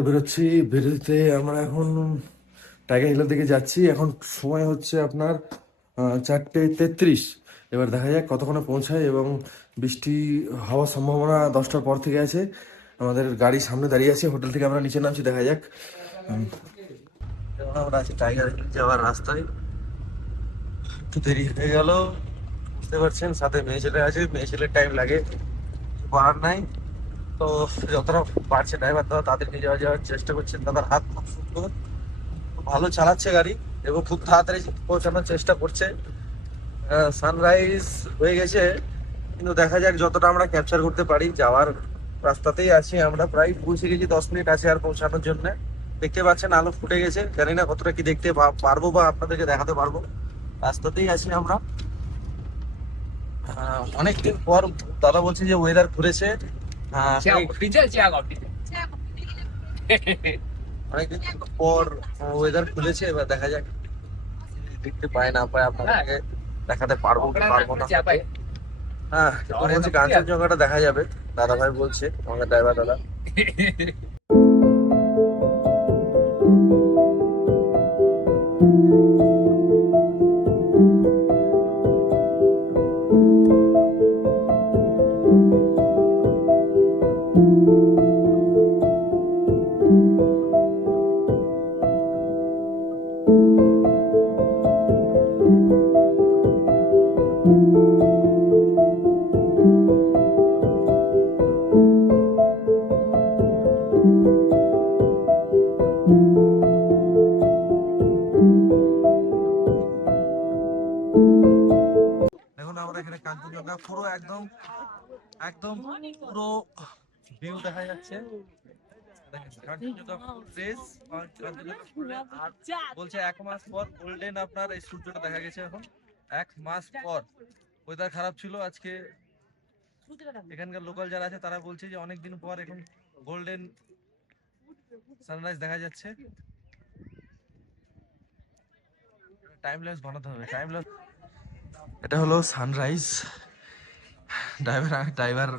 থেকে বেরোচ্ছি। বেরোতে আমরা এখন টাইগার হিলের দিকে যাচ্ছি। এখন সময় হচ্ছে আপনার 4:33। এবার দেখা যাক কতক্ষণে পৌঁছায়, এবং বৃষ্টি হওয়ার সম্ভাবনা 10টার পর থেকে আছে। আমাদের গাড়ি সামনে দাঁড়িয়ে আছে, হোটেল থেকে আমরা নিচে নামছি। দেখা যাক। এখন আমরা আছি টাইগার হিল যাওয়ার রাস্তায়। একটু দেরি হয়ে গেল, বুঝতে পারছেন। সাথে মেয়ে ছেলে আছে, মেয়ে ছেলের টাইম লাগে, করার নাই। তো যতটা পারছে ড্রাইভার দাদা তাদের নিয়ে যাওয়ার চেষ্টা করছেন। দাদার হাত খুব সুন্দর, খুব ভালো চালাচ্ছে গাড়ি এবং খুব তাড়াতাড়ি পৌঁছানোর চেষ্টা করছে। সানরাইজ হয়ে গেছে, কিন্তু দেখা যাক যতটা আমরা ক্যাপচার করতে পারি। যাওয়ার রাস্তাতেই আছি আমরা, প্রায় পৌঁছে গেছি। 10 মিনিট আছে আর পৌঁছানোর জন্য। দেখতে পাচ্ছেন আলো ফুটে গেছে, জানি না কতটা কি দেখতে পারবো বা আপনাদেরকে দেখাতে পারবো। রাস্তাতেই আছি আমরা। অনেকদিন পর দাদা বলছে যে ওয়েদার ঘুরেছে। অনেকদিন পর ওয়েদার খুলেছে, এবার দেখা যাক দেখতে পায় না পায় আপনাদেরকে দেখাতে পারবো কি পারবো না। হ্যাঁ, মনে হচ্ছে কাঞ্চনজঙ্ঘাটা দেখা যাবে, দাদা ভাই বলছে, আমাদের ড্রাইভার দাদা। এখন আমরা এখানে কাঞ্চনজঙ্ঘা পুরো একদম একদম পুরো ভিউ দেখা যাচ্ছে। কাঞ্চনজঙ্ঘা ফুল রেস, কাঞ্চনজঙ্ঘা ফুল রেস। আর বলছে 1 মাস পর গোল্ডেন আপনার এই সূর্যটা দেখা গেছে। এখন 1 মাস পর। ওয়েদার খারাপ ছিল আজকে। এখানকার লোকাল যারা আছে তারা বলছে যে অনেকদিন পর এখন গোল্ডেন সানরাইজ দেখা যাচ্ছে। টাইম ল্যাপস বানাতে হবে, টাইম ল্যাপস। এটা হলো সানরাইজ। ড্রাইভার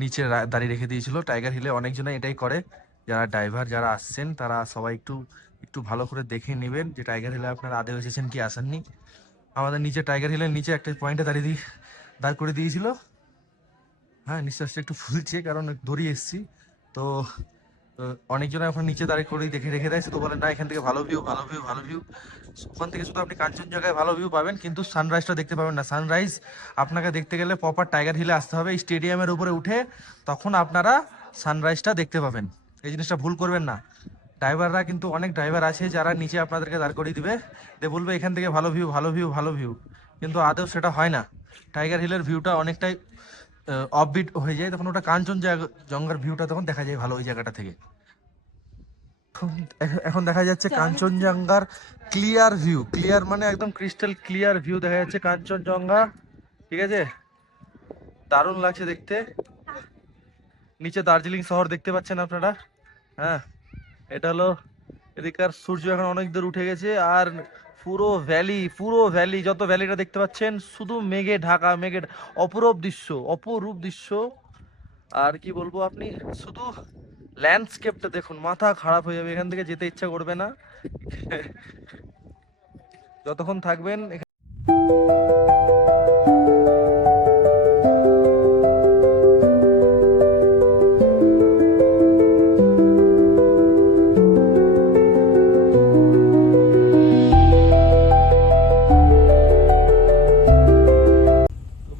নিচে দাঁড়িয়ে রেখে দিয়েছিল। টাইগার হিলে অনেকজনে এটাই করে, যারা ড্রাইভার যারা আসছেন তারা সবাই একটু একটু ভালো করে দেখে নেবেন যে টাইগার হিলে আপনারা আদৌ এসেছেন কি আসেননি। আমাদের নিচে টাইগার হিলের নিচে একটা পয়েন্টে দাঁড় করে দিয়েছিল। হ্যাঁ, নিঃশ্বাসটা একটু ফুলছে কারণ দড়ি এসছি তো। অনেকজন ওখানে নিচে দাঁড়িয়ে করে দেখে রেখে দেয়, শুধু বলে না এখান থেকে ভালো ভিউ, ভালো ভিউ, ভালো ভিউ। ওখান থেকে শুধু আপনি কাঞ্চনজঙ্ঘায় ভালো ভিউ পাবেন, কিন্তু সানরাইজটা দেখতে পাবেন না। সানরাইজ আপনাকে দেখতে গেলে প্রপার টাইগার হিলে আসতে হবে, স্টেডিয়ামের উপরে উঠে, তখন আপনারা সানরাইজটা দেখতে পাবেন। এই জিনিসটা ভুল করবেন না। ড্রাইভাররা কিন্তু অনেক ড্রাইভার আছে যারা নিচে আপনাদেরকে দাঁড় করিয়ে দিবে, বলবে এখান থেকে ভালো ভিউ, ভালো ভিউ, ভালো ভিউ, কিন্তু আদৌ সেটা হয় না। টাইগার হিলের ভিউটা অনেকটাই অফবিট হয়ে যায়, তখন ওটা কাঞ্চনজঙ্ঘার ভিউটা তখন দেখা যায় ভালো ওই জায়গাটা থেকে। এখন দেখা যাচ্ছে কাঞ্চনজঙ্ঘার ক্লিয়ার ভিউ, ক্লিয়ার মানে একদম ক্রিস্টাল ক্লিয়ার ভিউ দেখা যাচ্ছে কাঞ্চনজঙ্ঘা। ঠিক আছে, দারুণ লাগছে দেখতে। নিচে দার্জিলিং শহর দেখতে পাচ্ছেন আপনারা। হ্যাঁ, এটা হলো এদিকার সূর্য এখন অনেক দূর উঠে গেছে। আর পুরো ভ্যালি যত ভ্যালিটা দেখতে পাচ্ছেন শুধু মেঘে ঢাকা, অপরূপ দৃশ্য, অপরূপ দৃশ্য। আর কি বলবো, আপনি শুধু ল্যান্ডস্কেপটা দেখুন, মাথা খারাপ হয়ে যাবে, এখান থেকে যেতে ইচ্ছা করবে না যতক্ষণ থাকবেন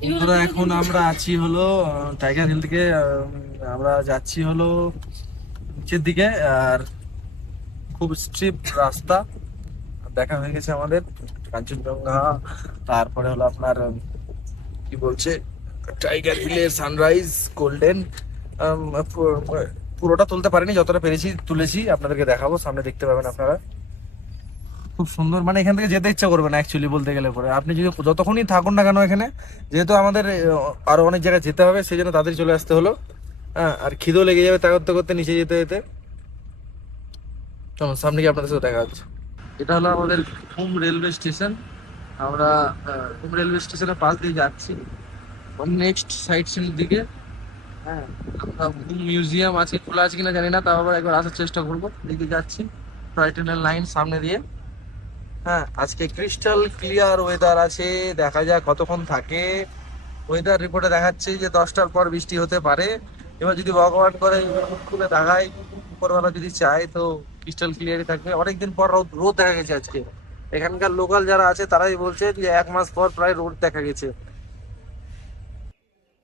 বন্ধুরা। এখন আমরা আছি হলো টাইগার হিল থেকে আমরা যাচ্ছি হলো নিচের দিকে। আর খুব স্ট্রিপ রাস্তা। দেখা হয়ে গেছে আমাদের কাঞ্চনজঙ্ঘা, তারপরে হলো আপনার কি বলছে টাইগার হিলে সানরাইজ গোল্ডেন। পুরোটা তুলতে পারিনি, যতটা পেরেছি তুলেছি, আপনাদেরকে দেখাবো, সামনে দেখতে পাবেন আপনারা। খুব সুন্দর, মানে এখান থেকে যেতে ইচ্ছা করবে না অ্যাকচুয়ালি বলতে গেলে পরে। আপনি যদি যতক্ষণই থাকুন না কেন এখানে, যেহেতু আমাদের আরো অনেক জায়গায় যেতে হবে, সেই জন্য তাদের চলে আসতে হলো। হ্যাঁ, আর খিদেও লেগে যাবে তা করতে করতে নিচে যেতে যেতে। চলো সামনে গিয়ে আপনাদের সাথে দেখা হচ্ছে। এটা হলো আমাদের ঘুম রেলওয়ে স্টেশন। আমরা ঘুম রেলওয়ে স্টেশনের পাশ দিয়ে যাচ্ছি নেক্সট সাইট সিনের দিকে। হ্যাঁ, মিউজিয়াম আছে, খোলা আছে কিনা জানি না, তাও আবার একবার আসার চেষ্টা করবো। দিকে যাচ্ছি টয় ট্রেনের লাইন সামনে দিয়ে। হ্যাঁ, আজকে ক্রিস্টাল ক্লিয়ার ওয়েদার আছে, দেখা যাক কতক্ষণ থাকে। ওয়েদার রিপোর্টে দেখাচ্ছে যে 10টার পর বৃষ্টি হতে পারে। এবার যদি ভগবান করে মুখ খুলে দেখায়, উপরওয়ালা যদি চায়, তো ক্রিস্টাল ক্লিয়ারই থাকবে। অনেকদিন পর রোদ রোদ দেখা গেছে আজকে। এখানকার লোকাল যারা আছে তারাই বলছে যে 1 মাস পর প্রায় রোদ দেখা গেছে।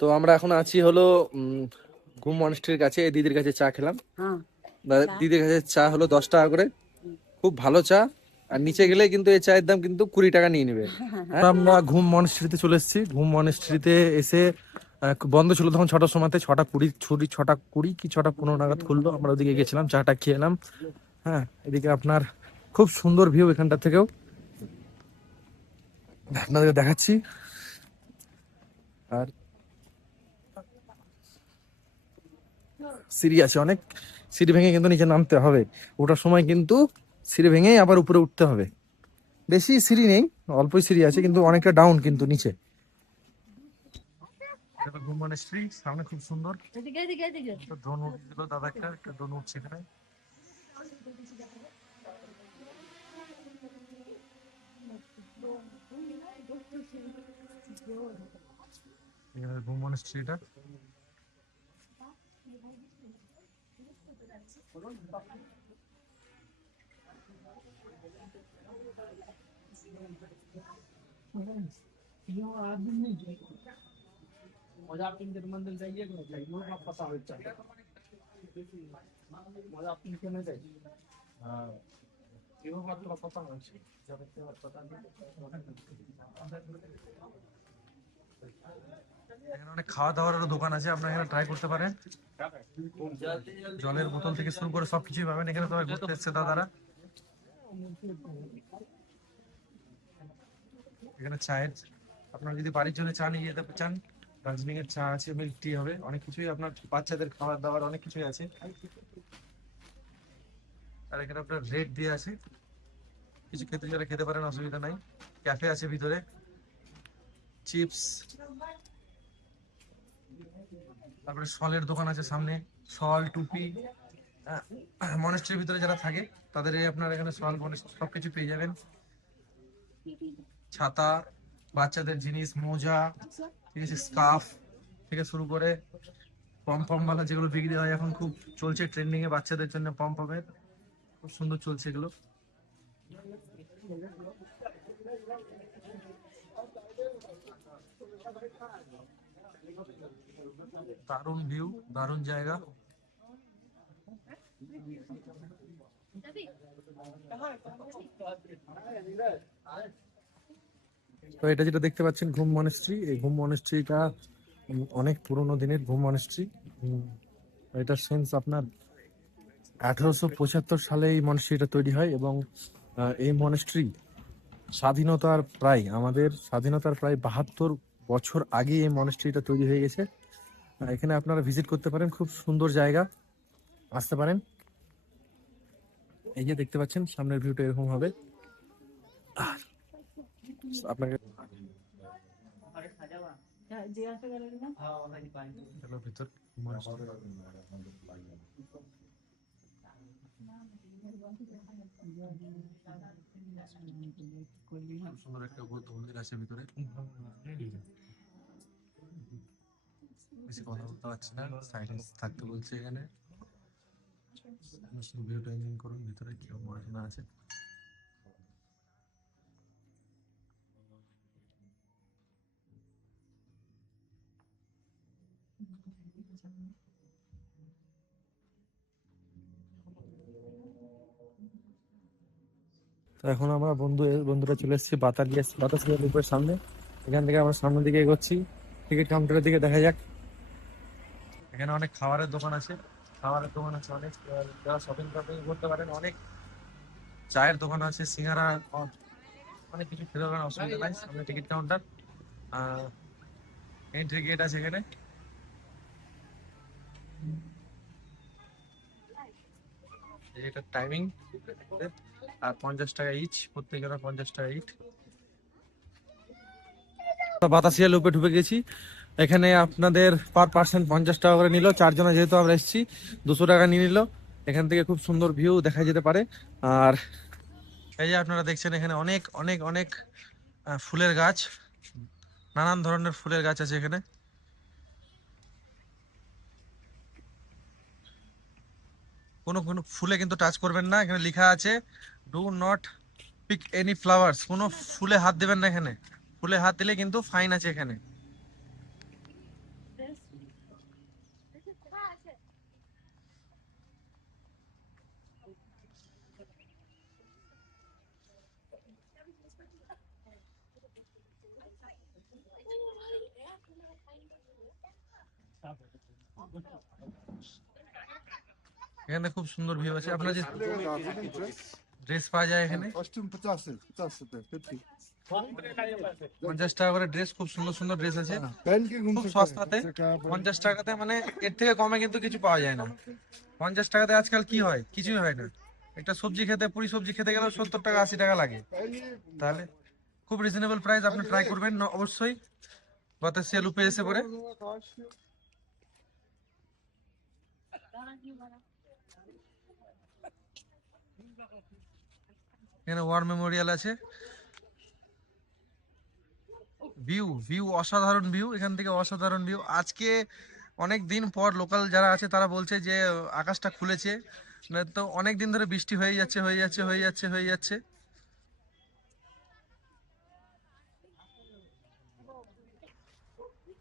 তো আমরা এখন আছি হলো ঘুম মনস্ট্রির কাছে। এই দিদির কাছে চা খেলাম। দিদির কাছে চা হলো 10 টাকা করে, খুব ভালো চা। আর নিচে গেলে কিন্তু এই চায়ের দাম কিন্তু 20 টাকা নিয়ে নেবে। আমরা ঘুম মনস্ট্রিতে চলে এসেছি। ঘুম মনস্ট্রিতে এসে বন্ধ ছিল তখন 6টার সময়তে, 6টা 20, 6টা 20 কি 6টা 15 নাগাদ খুললো। আমরা ওদিকে গেছিলাম, চাটা খেয়ে এলাম। হ্যাঁ, এদিকে আপনার খুব সুন্দর ভিউ এখানটা থেকেও আপনাদের দেখাচ্ছি। আর সিঁড়ি আছে অনেক, সিঁড়ি ভেঙে কিন্তু নিচে নামতে হবে। ওটার সময় কিন্তু সিঁড়ি ভেঙেই আবার উপরে উঠতে হবে। বেশি সিঁড়ি নেই, অল্পই সিঁড়ি আছে, কিন্তু অনেকটা ডাউন কিন্তু নিচে। ঘুম মনস্ট্রি সামনে খুব সুন্দর। ড্রোন উঠছিল, দাদা একটা ড্রোন উঠছে এখানে। ঘুম মনস্ট্রিটা এখানে অনেক খাওয়া দাওয়ার দোকান আছে, আপনারা এখানে ট্রাই করতে পারেন। জলের বোতল থেকে শুরু করে সবকিছুই পাবেন এখানে। সবাই ঘুরতে এসছে দাদারা। এখানে চায়ের, আপনার যদি বাড়ির জন্য চা নিয়ে যেতে চান, দার্জিলিং এর চা আছে, মিল্ক টি হবে, অনেক কিছুই আপনার বাচ্চাদের খাবার দাবার অনেক কিছুই আছে। আর এখানে আপনার রেট দিয়ে আছে, কিছু খেতে চাইলে খেতে পারেন, অসুবিধা নাই। ক্যাফে আছে ভিতরে, চিপস, তারপরে শলের দোকান আছে সামনে, শল টুপি। মনেস্ট্রির ভিতরে যারা থাকে তাদের এই আপনার এখানে শল সবকিছু পেয়ে যাবেন। ছাতা, বাচ্চাদের জিনিস, মোজা, ঠিক আছে, স্কার্ফ থেকে শুরু করে পম পম বালা যেগুলো বিক্রি হয় এখন, খুব চলছে ট্রেন্ডিং এ বাচ্চাদের জন্য পম পমের, খুব সুন্দর চলছে এগুলো। দারুণ ভিউ, দারুণ জায়গা। তো এটা যেটা দেখতে পাচ্ছেন ঘুম মনেস্ট্রি, এই ঘুম মনেস্ট্রিটা অনেক পুরোনো দিনের ঘুম মনেস্ট্রি। এটা সেন্স আপনার 1875 সালে এই মনেস্ট্রিটা তৈরি হয়। এবং এই মনেস্ট্রি আমাদের স্বাধীনতার প্রায় 72 বছর আগে এই মনেস্ট্রিটা তৈরি হয়ে গেছে। এখানে আপনারা ভিজিট করতে পারেন, খুব সুন্দর জায়গা, আসতে পারেন। এই যে দেখতে পাচ্ছেন সামনের ভিউটা এরকম হবে। আপনাকে ভিতর সুন্দর একটা বৌদ্ধ মন্দির আছে ভিতরে। বেশি কথা বলতে পারছি না, সাইডে থাকতে বলছে এখানে। ভিউটা এনজয় করুন, ভিতরে কি পড়াশোনা আছে। তো এখন আমরা বন্ধুরা চলে এসেছি বাতাসিয়া লুপের সামনে। এখান থেকে আমরা সামনের দিকে এগোচ্ছি, টিকিট কাউন্টারের দিকে দেখা যাক। এখানে অনেক খাবারের দোকান আছে, অনেক, যারা শপিং করতে পারেন। অনেক চায়ের দোকান আছে, সিঙ্গারা, অনেক কিছু খেতে পারেন, অসুবিধা নাই। সামনে টিকিট কাউন্টার, এন্ট্রি গেট আছে এখানে। এটা টাইমিং, আর 50 টাকা ইচ, প্রত্যেকের 50 টাকা ইচ। বাতাসিয়া লুপে ঢুকে গেছি। এখানে আপনাদের পার পার্সন 50 টাকা করে নিল, চারজনে যেহেতু আমরা এসেছি 200 টাকা নিয়ে নিল। এখান থেকে খুব সুন্দর ভিউ দেখা যেতে পারে। আর এই যে আপনারা দেখছেন এখানে অনেক অনেক অনেক ফুলের গাছ, নানান ধরনের ফুলের গাছ আছে এখানে। কোনো কোনো ফুলে কিন্তু টাচ করবেন না, এখানে লেখা আছে do not pick any flowers. কোনো ফুলে হাত দেবেন না এখানে, ফুলে হাত দিলে কিন্তু ফাইন আছে এখানে। এখানে খুব সুন্দর ভিউ আছে। আপনার যে ড্রেস পাওয়া যায় এখানে, Костюм 50 रुपए 50 50 টাকা করে ড্রেস, খুব সুন্দর সুন্দর ড্রেস আছে पहन के घूम খুব सकते हैं সস্তাতে। बच्चे का 50 টাকাতে মানে এর থেকে কমে কিন্তু কিছু পাওয়া যায় না। 50 টাকাতে আজকাল কি হয়, কিছুই হয় না। একটা সবজি খেতে, পুরি সবজি খেতে গেলেও 70 টাকা 80 টাকা লাগে। তাহলে খুব রিজনেবল প্রাইস, আপনি ট্রাই করবেন অবশ্যই বাতাসিয়া লুপে এসে পরে। এখানে ওয়ার মেমোরিয়াল আছে। ভিউ ভিউ অসাধারণ ভিউ, এখান থেকে অসাধারণ ভিউ। আজকে অনেক দিন পর লোকাল যারা আছে তারা বলছে যে আকাশটা খুলেছে, না তো অনেক দিন ধরে বৃষ্টি হয়ে যাচ্ছে হয়ে যাচ্ছে হয়ে যাচ্ছে হয়ে যাচ্ছে।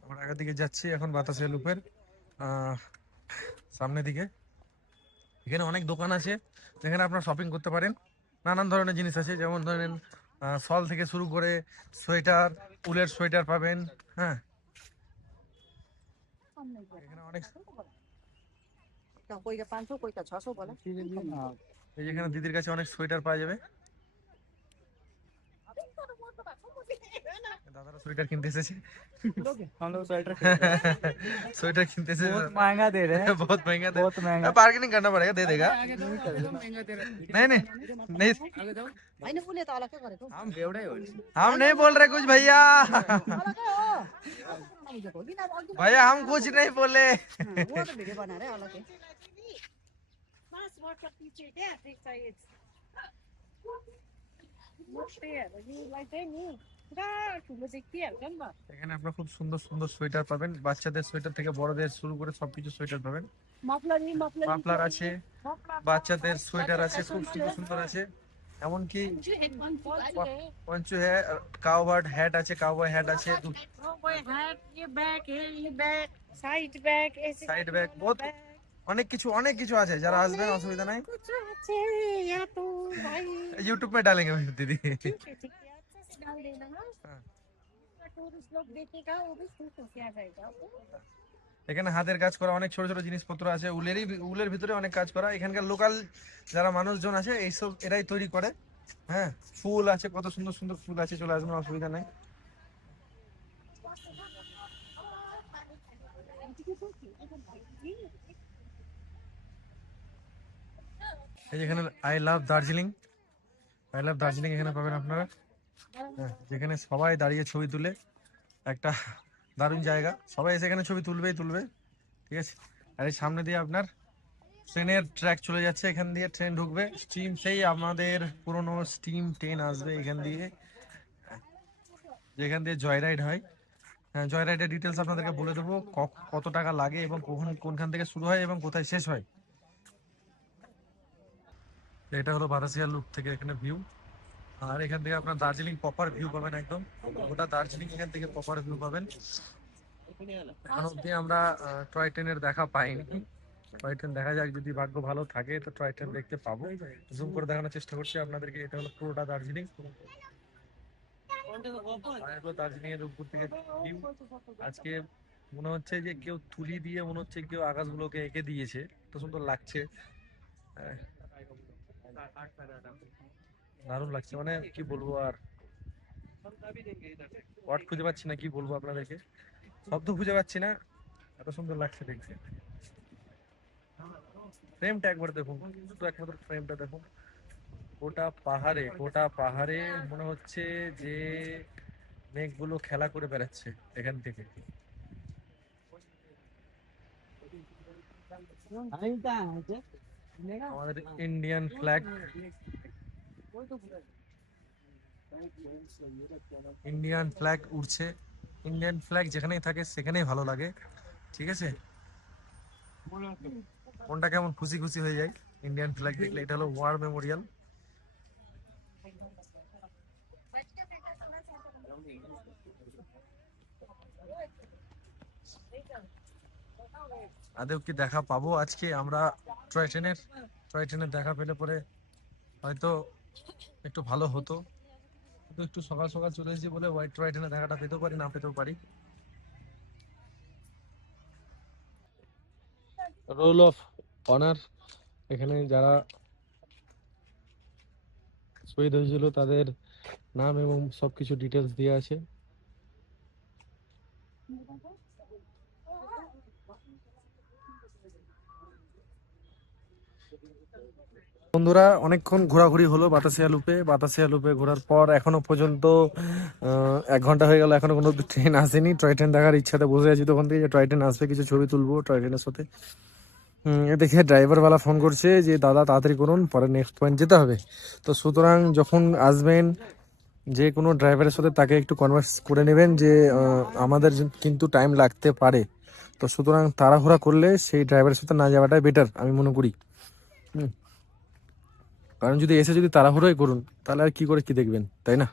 আমরা আগের দিকে যাচ্ছি এখন বাতাসিয়া লুপের সামনের দিকে। এখানে অনেক দোকান আছে যেখানে আপনারা শপিং করতে পারেন। নানান ধরনের জিনিস আছে, যেমন ধরেন শল থেকে শুরু করে সোয়েটার, উলের সোয়েটার পাবেন। হ্যাঁ, এখানে অনেক, कोई का 500 कोई का 600 बोला। এই যেখানে দিদির কাছে অনেক সোয়েটার পাওয়া যাবে। দাদারা সোয়েটার কিনতে এসেছে। हम लोग स्वेटर स्वेटर किनते से बहुत महंगा दे रहे हैं, बहुत महंगा दे, बहुत महंगा। बार्गेनिंग करना पड़ेगा, दे देगा। नहीं नहीं नहीं, भाई ने बोले तो अलग क्या करे तो हम बेवड़े हो हम नहीं बोल रहे कुछ भैया। अलग है हो मुझे बोली ना बोल भैया हम कुछ नहीं बोले। वो तो वीडियो बना रहे अलग है बस व्हाट्सएप पीछे क्या देख चाहिए मुझे you like that me मुझे क्या करना এখানে আপনারা খুব সুন্দর সুন্দর সোয়েটার পাবেন, বাচ্চাদের সোয়েটার থেকে বড়দের শুরু করে সবকিছু সোয়েটার পাবেন। মাফলার আছে, বাচ্চাদের সোয়েটার আছে, খুব সুন্দর সুন্দর আছে। এমনকি পঞ্চু কাউবার্ড হ্যাট আছে, কাউবয় হ্যাট আছে, ये बैग है ये बैग साइड बैग ऐसे সাইড ব্যাগ, বহুত অনেক কিছু অনেক কিছু আছে। যারা আসবেন অসুবিধা নাই, कुछ अच्छे या तो भाई यूट्यूब में डालेंगे दीदी। ठीक है अच्छा डाल देना हाँ। टूरिस्ट लोग देखेगा वो भी खुश हो क्या जाएगा এখানে হাতের কাজ করা অনেক ছোট ছোট জিনিসপত্র আছে, উলের ভিতরে অনেক কাজ করা। এখানকার লোকাল যারা মানুষজন আছে এইসব এরাই তৈরি করে। হ্যাঁ, ফুল আছে, কত সুন্দর সুন্দর ফুল আছে, চলে আসবেন অসুবিধা নাই। এই যেখানে I love Darjeeling, I love Darjeeling এখানে পাবেন আপনারা। হ্যাঁ, যেখানে সবাই দাঁড়িয়ে ছবি তুলে, একটা দারুণ জায়গা, সবাই এসে এখানে ছবি তুলবেই তুলবে। ঠিক আছে, আর এই সামনে দিয়ে আপনার ট্রেনের ট্র্যাক চলে যাচ্ছে, এখান দিয়ে ট্রেন ঢুকবে, স্টিম, সেই আমাদের পুরনো স্টিম ট্রেন আসবে এখান দিয়ে, যেখান দিয়ে জয় রাইড হয়। হ্যাঁ, জয় রাইডের ডিটেলস আপনাদেরকে বলে দেবো, কত টাকা লাগে এবং কখন কোনখান থেকে শুরু হয় এবং কোথায় শেষ হয়। এটা হলো বাতাসিয়া লুপ থেকে এখানে ভিউ। আর এখান থেকে আপনার দার্জিলিং প্রপার ভিউ পাবেন, একদম গোটা দার্জিলিং এখান থেকে প্রপার ভিউ পাবেন। এখন অব্দি আমরা টয় ট্রেনের দেখা পাইনি, টয় ট্রেন দেখা যাক, যদি ভাগ্য ভালো থাকে তো টয় ট্রেন দেখতে পাবো। জুম করে দেখানোর চেষ্টা করছি আপনাদেরকে। এটা হলো পুরোটা দার্জিলিং, দার্জিলিং এর উপর থেকে ভিউ। আজকে মনে হচ্ছে যে কেউ তুলি দিয়ে, মনে হচ্ছে কেউ আকাশগুলোকে এঁকে দিয়েছে, তো সুন্দর লাগছে। দারুণ লাগছে, মানে কি বলবো, আর ওয়ার্ড খুঁজে পাচ্ছি না, কি বলবো আপনাদেরকে, শব্দ খুঁজে পাচ্ছি না, এত সুন্দর লাগছে দেখতে। ফ্রেমটা একবার দেখুন, শুধু একমাত্র ফ্রেমটা দেখুন। গোটা পাহাড়ে, গোটা পাহাড়ে মনে হচ্ছে যে মেঘগুলো খেলা করে বেড়াচ্ছে এখান থেকে। আমাদের ইন্ডিয়ান ফ্ল্যাগ, ইন্ডিয়ান ফ্ল্যাগ উড়ছে। ইন্ডিয়ান ফ্ল্যাগ যেখানেই থাকে সেখানেই ভালো লাগে, ঠিক আছে? মনটা কেমন খুশি খুশি হয়ে যায় ইন্ডিয়ান ফ্ল্যাগ দেখলে। এটা হলো ওয়ার মেমোরিয়াল। আদেও কি দেখা পাবো আজকে আমরা টয় ট্রেনের দেখা পেলে পরে হয়তো একটু ভালো হতো, কিন্তু একটু সকাল সকাল চলে এসেছি বলে হোয়াইট টয় ট্রেনের দেখাটা পেতেও পারি, না পেতেও পারি। রোল অফ অনার, এখানে যারা শহীদ হয়েছিল তাদের নাম এবং সবকিছু ডিটেলস দেওয়া আছে। বন্ধুরা অনেকক্ষণ ঘোরাঘুরি হলো বাতাসিয়া লুপে ঘোরার পর এখনো পর্যন্ত 1 ঘন্টা হয়ে গেল, এখনো কোনো ট্রেন আসেনি। টয় ট্রেন দেখার ইচ্ছাতে বসে আছি তখন থেকে, যে টয় ট্রেন আসবে, কিছু ছবি তুলবো টয় ট্রেনের সাথে। এ দেখে ড্রাইভারওয়ালা ফোন করছে যে দাদা তাড়াতাড়ি করুন, পরে নেক্সট পয়েন্ট যেতে হবে। তো সুতরাং যখন আসবেন যে কোনো ড্রাইভারের সাথে তাকে একটু কনভার্স করে নেবেন যে আমাদের কিন্তু টাইম লাগতে পারে। তো সুতরাং তাড়াহুড়া করলে সেই ড্রাইভারের সাথে না যাওয়াটাই বেটার আমি মনে করি। কারণ যদি এসে যদি তাড়াহুড়োই করুন তাহলে আর কি করে কি দেখবেন, তাই না?